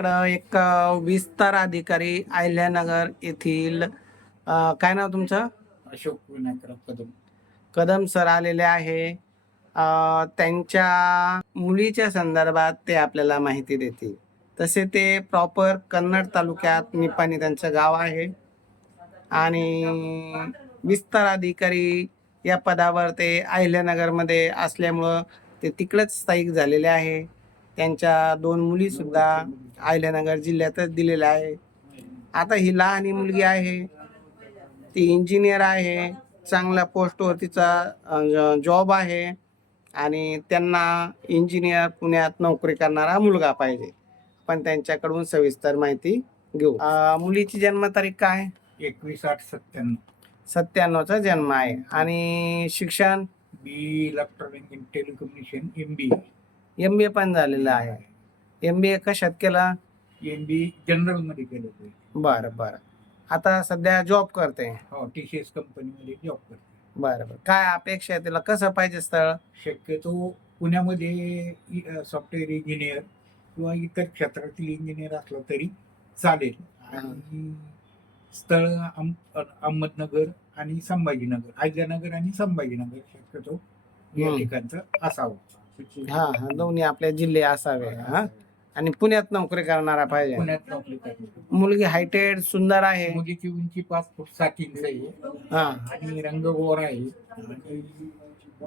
इकडं एक विस्तार अधिकारी अहिल्यानगर येथील काय नाव तुमचं? अशोक विनायकराव कदम. कदम सर आलेले आहे. त्यांच्या मुलीच्या संदर्भात ते आपल्याला माहिती देतील. तसे ते प्रॉपर कन्नड तालुक्यात निपाणी त्यांचं गाव आहे आणि विस्तार अधिकारी या पदावर ते अहिल्यानगरमध्ये असल्यामुळं ते तिकडंच स्थायिक झालेले आहे. त्यांच्या 2 मुलीसुद्धा अहिल्यानगर जिल्ह्यातच दिलेल्या आहे. आता ही लहान मुलगी आहे, ती इंजिनियर आहे, चांगल्या पोस्टवर तिचा जॉब आहे आणि त्यांना इंजिनियर पुण्यात नोकरी करणारा मुलगा पाहिजे. पण त्यांच्याकडून सविस्तर माहिती घेऊ. मुलीची जन्मतारीख काय? 21/8/97. 97चा जन्म आहे आणि शिक्षण B electronic in telecommunication MBA. MBA पण झालेलं आहे. MBA कशात केला? MBA जनरल मध्ये केलं होतं. बरं बरं. आता सध्या जॉब करते. हो, TCS कंपनीमध्ये जॉब करते. बरं बरं. काय अपेक्षा आहे तिला? कसं पाहिजे स्थळ? शक्यतो पुण्यामध्ये सॉफ्टवेअर इंजिनियर किंवा इतर क्षेत्रातील इंजिनियर असलं तरी चालेल. आणि स्थळ अहमदनगर आणि संभाजीनगर, अहिल्यानगर आणि संभाजीनगर शक्यतो या ठिकाणचं असावं. हा, दोन्ही आपले जिल्हे असावे. हा, आणि पुण्यात नोकरी करणारा पाहिजे. पुण्यात नोकरी करते. मुलगी हायटेड सुंदर आहे. मुलीची उंची 5 फूट 7 इंच आहे. हा, आणि रंग गोरा आहे आणि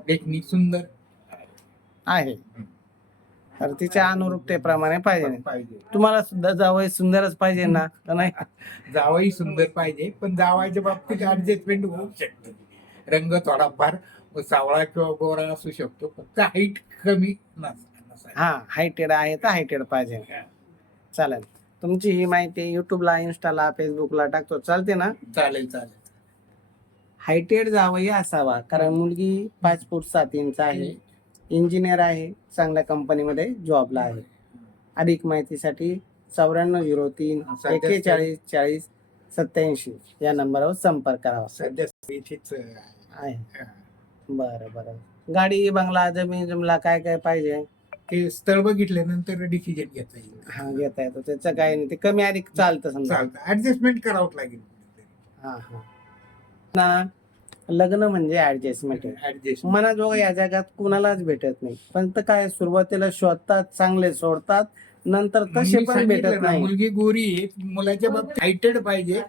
देखणी सुंदर आहे. तर तिच्या अनुरूपतेप्रमाणे पाहिजे. पाहिजे. तुम्हाला सुद्धा जावई सुंदरच पाहिजे ना, का नाही? जावई सुंदर पाहिजे, पण जावायच्या बाबतीत ऍडजस्टमेंट होऊ शकते. रंग थोडाफार सावळा किंवा गोरा असू शकतो, फक्त हाईट कमी नसावी. हा, हायटेड आहे तर हायटेड पाहिजे. चालेल. तुमची ही माहिती युट्यूबला, इन्स्टाला, फेसबुकला टाकतो, चालते ना? चालेल चालेल. हायटेड जावई असावा, कारण मुलगी 5 फूट 7 इंच आहे, इंजिनियर आहे, चांगल्या कंपनीमध्ये जॉबला आहे. अधिक माहितीसाठी 9403 41 40 87 या नंबरवर संपर्क करावा. सध्या इथेच आहे. बरं बरं. गाडी, बंगला, जमीन जुमला काय काय पाहिजे? ते स्थळ बघितल्यानंतर डिसिजन घेता येईल. हा, घेता येतो, त्याचं काय नाही. ते कमी अधिक चालतं समजा. चालतं, ऍडजस्टमेंट करावं लागेल. हा हा ना. लग्न म्हणजे ऍडजस्टमेंट आहे. ऍडजस्ट मनाजोगा या जगात कुणालाच भेटत नाही. पण तर काय, सुरुवातीला शोधतात, चांगले सोडतात, नंतर तसे पण भेटत नाही. मुलगी गोरी आहे, मुलाच्या बाबतीत हायटेड पाहिजे,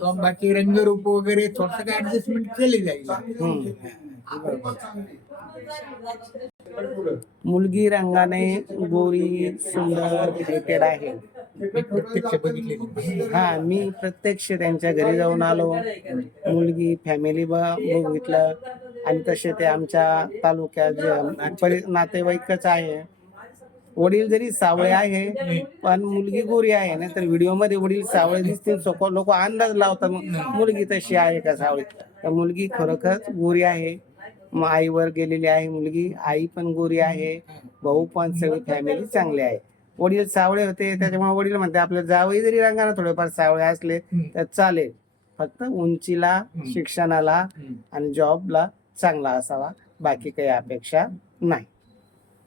तो बाकी रंगरूप वगैरे थोडस काय ऍडजस्टमेंट केली जाईल. मुलगी रंगाने गोरी, सुंदर, हायटेड आहे. प्रत्यक्ष बघितलेली. हा, मी प्रत्यक्ष त्यांच्या घरी जाऊन आलो, मुलगी फॅमिली बघितलं आणि तसे ते आमच्या तालुक्यात नातेवाईकच आहे. वडील जरी सावळे आहे पण मुलगी गोरी आहे. नाही तर व्हिडिओ मध्ये वडील सावळे दिसतील, लोक अंदाज लावतात मुलगी तशी आहे का सावळी. तर मुलगी खरोखरच गोरी आहे. आईवर गेलेली आहे मुलगी, आई पण गोरी आहे, भाऊ पण, सगळी फॅमिली चांगली आहे. वडील सावळे होते, त्याच्यामुळे वडील म्हणते आपल्या जावई जरी रंगाने थोडेफार सावळे असले तर चालेल, फक्त उंचीला, शिक्षणाला आणि जॉबला चांगला असावा, बाकी काही अपेक्षा नाही.